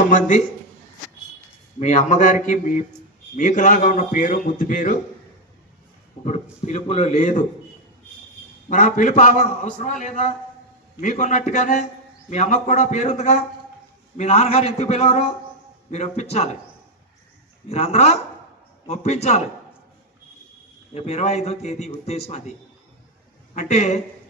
శాతం మంది మీ అమ్మగారికి మీకులాగా ఉన్న పేరు ముద్దు పేరు ఇప్పుడు పిలుపులో లేదు. మరి ఆ పిలుపు అవసరమా లేదా? మీకున్నట్టుగానే మీ అమ్మకు కూడా పేరుందిగా. మీ నాన్నగారు ఎందుకు పిలవరు? మీరు ఒప్పించాలి, మీరందరూ ఒప్పించాలి. రేపు 25వ తేదీ ఉద్దేశం అది. అంటే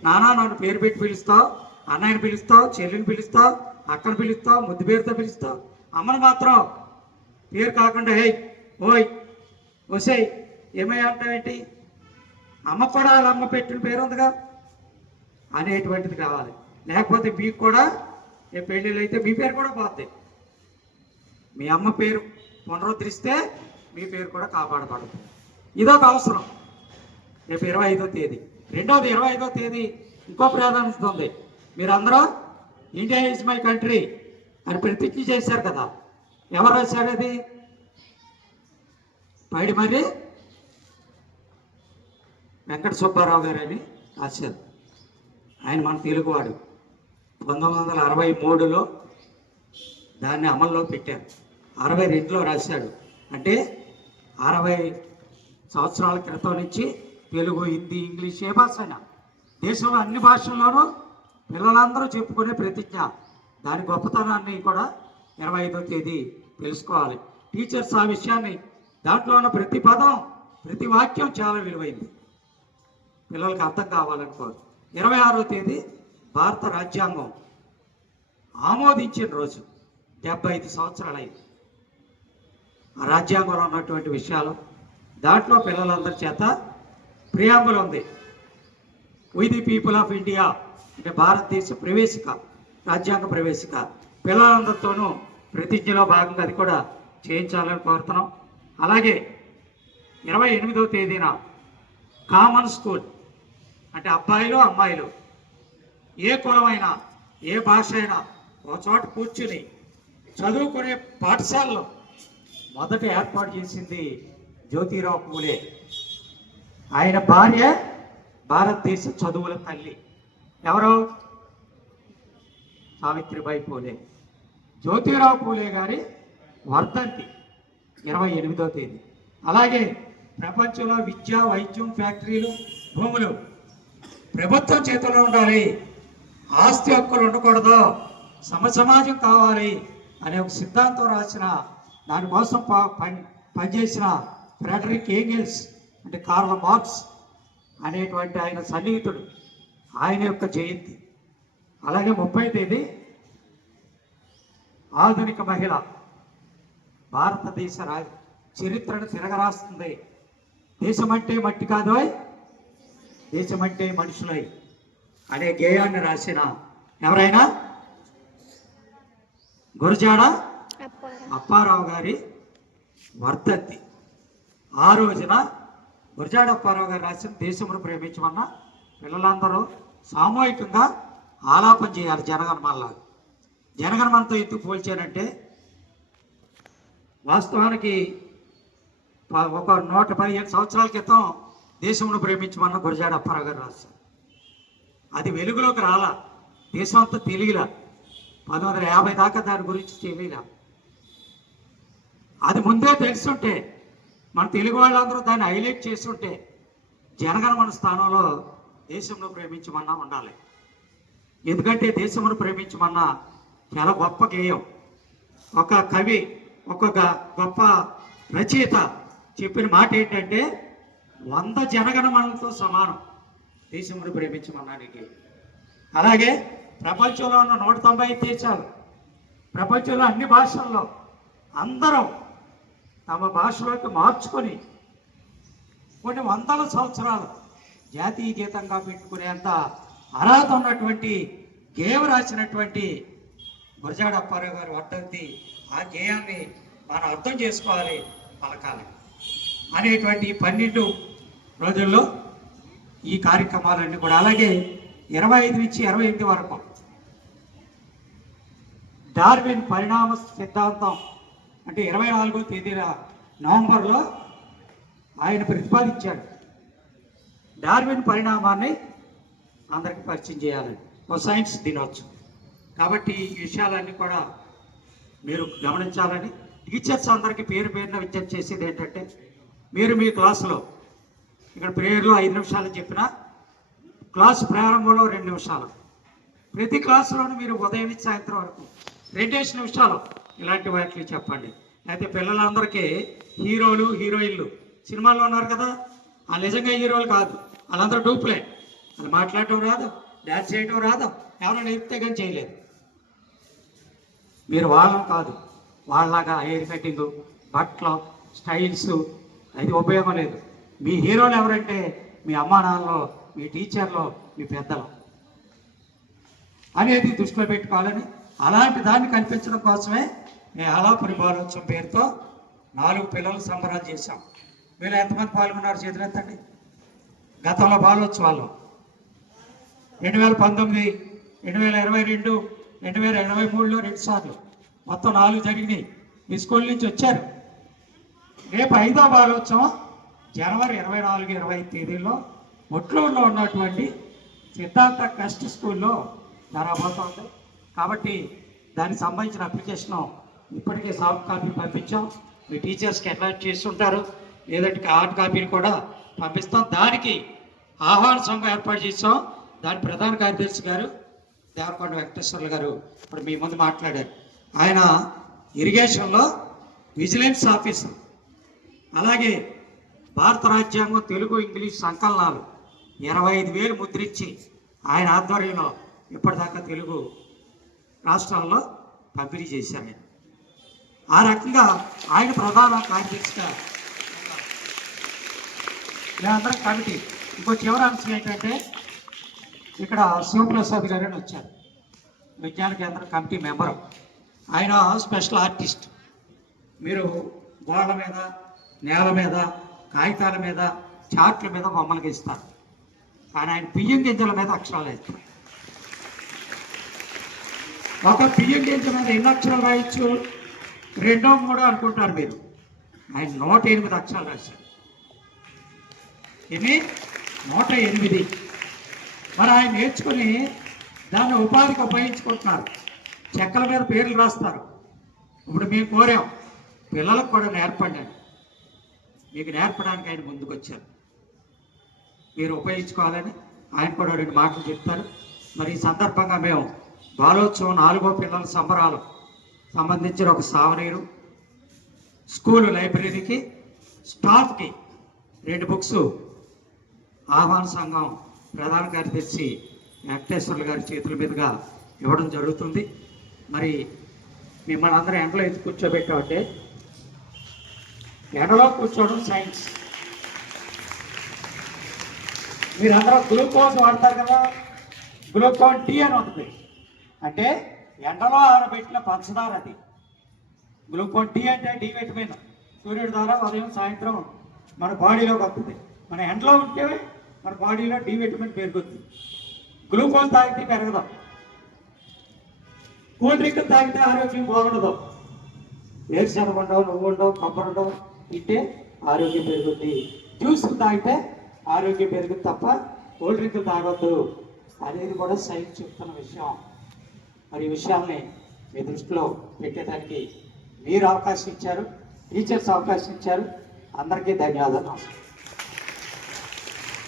నాన్న నన్ను పేరు పెట్టి పిలుస్తావు, అన్నయ్యని పిలుస్తావు, చెల్లిని పిలుస్తావు, అక్కను పిలుస్తావు, ముద్దు పేరుతో పిలుస్తావు. అమ్మను మాత్రం పేరు కాకుండా హే ఓయ్ ఒసేయ్ ఏమయ్యా అంటావేంటి? అమ్మ కూడా వాళ్ళ అమ్మ పెట్టిన పేరు ఉందిగా అనేటువంటిది కావాలి. లేకపోతే మీకు కూడా ఏ పెళ్ళిళ్ళు అయితే మీ పేరు కూడా పోతాయి. మీ అమ్మ పేరు పునరుద్ధరిస్తే మీ పేరు కూడా కాపాడబడుతుంది. ఇదొక అవసరం. రేపు 25వ తేదీ. రెండవది 25వ తేదీ ఇంకో ప్రాధాన్యత ఉంది. మీరందరూ ఇండియా ఈజ్ మై కంట్రీ అని ప్రతిజ్ఞ చేశారు కదా. ఎవరు రాశారు అది? పైడిమర్రి వెంకట సుబ్బారావు గారు అని రాశారు. ఆయన మన తెలుగువాడు. 1963లో దాన్ని అమల్లో పెట్టారు. 62లో రాశాడు. అంటే 60 సంవత్సరాల క్రితం నుంచి తెలుగు, హిందీ, ఇంగ్లీష్ ఏ భాష అయినా దేశంలో అన్ని భాషల్లోనూ పిల్లలందరూ చెప్పుకునే ప్రతిజ్ఞ. దాని గొప్పతనాన్ని కూడా 25వ తేదీ తెలుసుకోవాలి. టీచర్స్ ఆ విషయాన్ని, దాంట్లో ఉన్న ప్రతి పదం, ప్రతి వాక్యం చాలా విలువైంది, పిల్లలకి అర్థం కావాలనుకోరు. 26వ తేదీ భారత రాజ్యాంగం ఆమోదించిన రోజు. 75 సంవత్సరాలైంది. ఆ రాజ్యాంగంలో ఉన్నటువంటి విషయాలు, దాంట్లో పిల్లలందరి చేత ప్రియాంబుల్ ఉంది. వి ది పీపుల్ ఆఫ్ ఇండియా అంటే భారతదేశ ప్రవేశిక, రాజ్యాంగ ప్రవేశిక. పిల్లలందరితోనూ ప్రతిజ్ఞలో భాగంగా అది కూడా చేయించాలని కోరుతున్నాం. అలాగే 28వ తేదీన కామన్ స్కూల్ అంటే అబ్బాయిలు అమ్మాయిలు ఏ కులమైనా ఏ భాష అయినా ఒక చోట కూర్చుని చదువుకునే పాఠశాలలో మొదట ఏర్పాటు చేసింది జ్యోతిరావు పూలే. ఆయన భార్య భారతదేశ చదువుల తల్లి. ఎవరు? సావిత్రిబాయి పూలే. జ్యోతిరావు పూలే గారి వర్ధంతి 28వ తేదీ. అలాగే ప్రపంచంలో విద్య, వైద్యం, ఫ్యాక్టరీలు, భూములు ప్రభుత్వం చేతిలో ఉండాలి, ఆస్తి హక్కులు ఉండకూడదు, సమసమాజం కావాలి అనే ఒక సిద్ధాంతం రాసిన, దానికోసం పనిచేసిన ఫ్రెడరిక్ ఏంగెల్స్ అంటే కార్ల్ మార్క్స్ అనేటువంటి ఆయన సన్నిహితుడు, ఆయన యొక్క జయంతి. అలాగే 30వ తేదీ ఆధునిక మహిళ భారతదేశ చరిత్రను తిరగరాస్తుంది. దేశమంటే మట్టి కాదోయ్, దేశమంటే మనుషులై అనే గేయాన్ని రాసిన ఎవరైనా గురజాడ అప్పారావు గారి వర్ధంతి. ఆ రోజున గురజాడ అప్పారావు గారు రాసిన దేశమును ప్రేమించమన్న పిల్లలందరూ సామూహికంగా ఆలాపన చేయాలి. జనగణమనలాగా. జనగణమనతో ఎందుకు పోల్చానంటే వాస్తవానికి ఒక 115 సంవత్సరాల క్రితం దేశమును ప్రేమించమన్న గురజాడ అప్పారావు గారు రాశారు. అది వెలుగులోకి రాలా, దేశం అంతా తెలియలా. 1950 దాకా దాని గురించి తెలియలా. అది ముందే తెలుసుంటే, మన తెలుగు వాళ్ళందరూ దాన్ని హైలైట్ చేస్తుంటే జనగణమన స్థానంలో దేశంలో ప్రేమించమన్నా ఉండాలి. ఎందుకంటే దేశమును ప్రేమించమన్నా చాలా గొప్ప గేయం. ఒక కవి, ఒక గొప్ప రచయిత చెప్పిన మాట ఏంటంటే 100 జనగణమనలతో సమానం దేశమును ప్రేమించమన్నానికి. అలాగే ప్రపంచంలో ఉన్న 190 దేశాలు, ప్రపంచంలో అన్ని భాషల్లో అందరం తమ భాషలోకి మార్చుకొని కొన్ని వందల సంవత్సరాలు జాతీయ గీతంగా పెట్టుకునేంత అర్హత ఉన్నటువంటి గేయం రాసినటువంటి గురజాడ అప్పారావు గారి వర్ధంతి. ఆ గేయాన్ని మనం అర్థం చేసుకోవాలి, పలకాలి అనేటువంటి 12 రోజుల్లో ఈ కార్యక్రమాలన్నీ కూడా. అలాగే 25 నుంచి 28 వరకు డార్విన్ పరిణామ సిద్ధాంతం అంటే 24వ తేదీన నవంబర్లో ఆయన ప్రతిపాదించాడు. డార్విన్ పరిణామాన్ని అందరికీ పరిచయం చేయాలని ఒక సైన్స్ దినోత్సవం. కాబట్టి ఈ విషయాలన్నీ కూడా మీరు గమనించాలని టీచర్స్ అందరికీ పేరు పేరున విజ్ఞప్తి చేసేది ఏంటంటే, మీరు మీ క్లాసులో ఇక్కడ ప్రేయర్లో 5 నిమిషాలు చెప్పినా క్లాసు ప్రారంభంలో 2 నిమిషాలు, ప్రతి క్లాసులోనూ మీరు ఉదయం నుంచి సాయంత్రం వరకు 2 నిమిషాలు ఇలాంటి వాటిని చెప్పండి. అయితే పిల్లలందరికీ హీరోలు హీరోయిన్లు సినిమాల్లో ఉన్నారు కదా, వాళ్ళు నిజంగా హీరోలు కాదు, వాళ్ళందరూ డూప్లే. వాళ్ళు మాట్లాడటం రాదు, డ్యాన్స్ చేయడం రాదు, ఎవరైనా నేర్పితే కానీ చేయలేదు. మీరు వాళ్ళం కాదు, వాళ్ళలాగా హెయిర్ కటింగ్, బట్టలు, స్టైల్స్ అది ఉపయోగం లేదు. మీ హీరోలు ఎవరంటే మీ అమ్మా నాన్నలో, మీ టీచర్లో, మీ పెద్దలు అనేది దృష్టిలో పెట్టుకోవాలని, అలాంటి దాన్ని కల్పించడం కోసమే మేము ఆలాపురి బాలోత్సవం పేరుతో 4 పిల్లలు సంబరాలు చేశాం. వీళ్ళు ఎంతమంది పాల్గొన్నారు చేతులెత్తండి. గతంలో బాలోత్సవాల్లో 2019, 2022, 2023లో 2 సార్లు మొత్తం 4 జరిగినాయి. మీ స్కూల్ నుంచి వచ్చారు. రేపు 5వ బాలోత్సవం జనవరి 24, 25 తేదీల్లో ఒట్లూరులో ఉన్నటువంటి సిద్ధార్థ కస్ట్ స్కూల్లో జరగబోతోంది. కాబట్టి దానికి సంబంధించిన అప్లికేషను ఇప్పటికే సాఫ్ట్ కాపీ పంపించాం. మీ టీచర్స్కి అటాచ్ చేస్తుంటారు, లేదంటే హార్డ్ కాపీని కూడా పంపిస్తాం. దానికి ఆహ్వాన సంఘం ఏర్పాటు చేసాం. దాని ప్రధాన కార్యదర్శి గారు దేవరకొండ వెంకటేశ్వర్లు గారు ఇప్పుడు మీ ముందు మాట్లాడారు. ఆయన ఇరిగేషన్లో విజిలెన్స్ ఆఫీసర్, అలాగే భారత రాజ్యాంగం తెలుగు ఇంగ్లీష్ సంకలనాలు 25,000 ముద్రించి ఆయన ఆధ్వర్యంలో ఇప్పటిదాకా తెలుగు రాష్ట్రాల్లో పంపిణీ చేశారు. ఆ రకంగా ఆయన ప్రధాన కార్యదర్శిగా మేమందరం కమిటీ. ఇంకో చివరి అంశం ఏంటంటే, ఇక్కడ శివప్రసాద్ గారు అని వచ్చారు, విజ్ఞాన కేంద్ర కమిటీ మెంబరు. ఆయన స్పెషల్ ఆర్టిస్ట్. మీరు గోడల మీద, నేల మీద, కాగితాల మీద, చార్ట్ల మీద బొమ్మలు గీస్తారు, కానీ ఆయన బియ్యం గింజల మీద అక్షరాలు వేస్తారు. ఒక బియ్యం గింజ మీద ఎన్ని అక్షరాలు రాయొచ్చు? 2, 3 అనుకుంటారు మీరు. ఆయన 108 అక్షరాలు రాశారు. ఇవి 108. మరి ఆయన నేర్చుకుని దాన్ని ఉపాధికి ఉపయోగించుకుంటున్నారు. చెక్కల మీద పేర్లు రాస్తారు. ఇప్పుడు మేము కోరాం పిల్లలకు కూడా నేర్పండి. మీకు నేర్పడానికి ఆయన ముందుకు వచ్చారు. మీరు ఉపయోగించుకోవాలని ఆయన కూడా 2 మాటలు చెప్తారు. మరి ఈ సందర్భంగా మేము బాలోత్సవం 4వ పిల్లల సంబరాలు సంబంధించిన ఒక సావనీరు, స్కూల్ లైబ్రరీకి, స్టాఫ్కి 2 బుక్స్ ఆహ్వాన సంఘం ప్రధాన కార్యదర్శి వెంకటేశ్వర్లు గారి చేతుల మీదుగా ఇవ్వడం జరుగుతుంది. మరి మిమ్మల్ని అందరూ ఎండలో ఎత్తి కూర్చోబెట్టామంటే, ఎండలో కూర్చోవడం సైన్స్. మీరందరూ గ్లూకోజ్ వాడతారు కదా, గ్లూకోన్ టీ అని ఉంటుంది. అంటే ఎండలో ఆరబెట్టిన పంచదార అది. గ్లూకోన్ టీ అంటే డి విటమిన్ సూర్యుడి ద్వారా ఉదయం సాయంత్రం మన బాడీలోకి వస్తుంది. మన ఎండలో ఉంటే మన బాడీలో డి విటమిన్ పెరుగుతుంది. గ్లూకోజ్ తాగితే పెరగదు. కూల్ డ్రింక్ తాగితే ఆరోగ్యం బాగుండదు. వేరుశనగ ఉండవు, నువ్వు ఉండవు, కొబ్బరి ఉండవు, తింటే ఆరోగ్యం పెరుగుద్ది. జ్యూస్ తాగితే ఆరోగ్యం పెరుగుతుంది తప్ప కూల్ డ్రింక్ తాగొద్దు అనేది కూడా సైన్స్ చెప్తున్న విషయం. మరి ఈ విషయాల్ని మీ దృష్టిలో పెట్టేదానికి మీరు అవకాశం ఇచ్చారు, టీచర్స్ అవకాశం ఇచ్చారు. అందరికీ ధన్యవాదాలు.